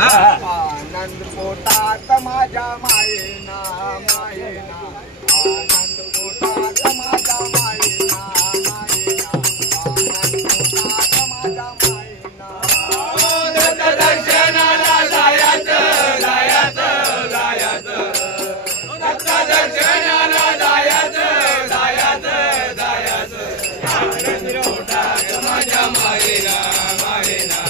आनंद पोटात माझ्या मायेना मायेना आनंद पोटात माझ्या मायेना मायेना आनंद पोटात माझ्या मायेना दत्तदर्शनाला जायचं जायचं जायचं दत्तदर्शनाला जायचं जायचं जायचं आनंद पोटात माझ्या मायेना मायेना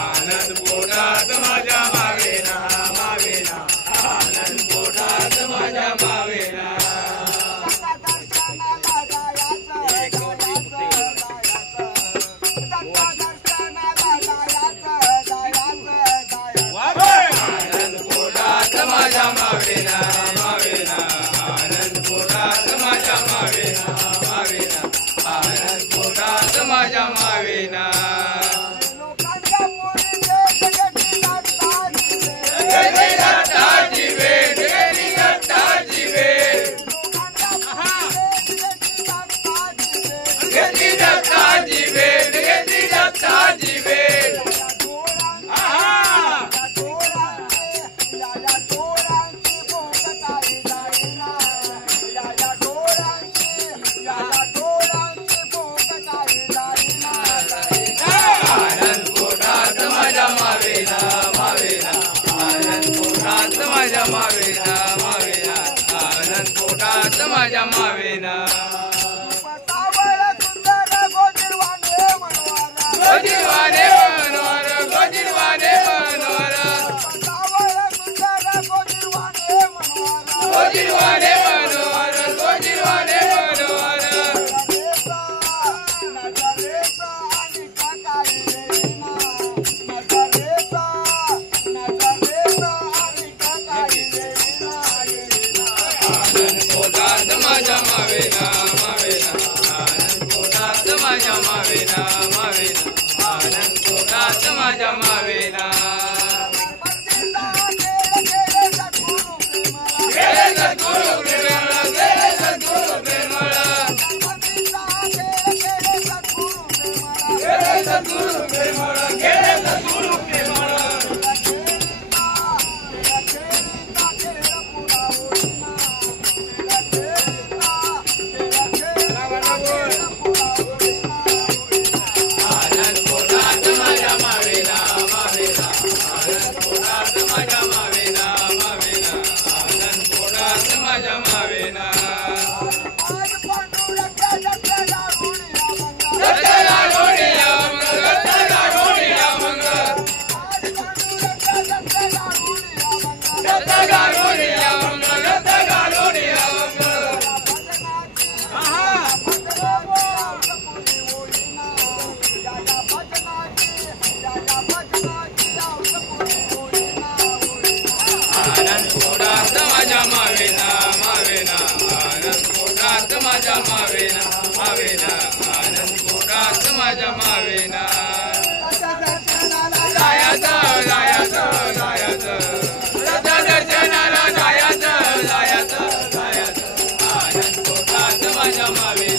आनंद पोटात माझ्या मावेना मावेना आनंद पोटात माझ्या मावेना आनंद पोटात माझ्या मावेना मावेना आनंद पोटात माझ्या मावेना मावेना आनंद पोटात माझ्या मावेना मावेना मावेना आनंद पोटात माझ्या मावेना गोजिरवाने मनोहर गोजिरवाने मनोहर गोजिरवाने मनोहर गोजिरवाने मनोहर माझ्या मावेना मावेना आनंद पोटात माझ्या मावेना मावेना आनंद पोटात माझ्या मावेना गेले सद्गुरु प्रेमळ गेले सद्गुरु प्रेमळ गेले सद्गुरु प्रेमळ गेले सद्गुरु प्रेमळ माझ्या मावेना मावेना आनंद पोटात माझ्या मावेना जायचं जायचं जायचं दत्तदर्शनाला जायचं जायचं जायचं आनंद पोटात माझ्या मावेना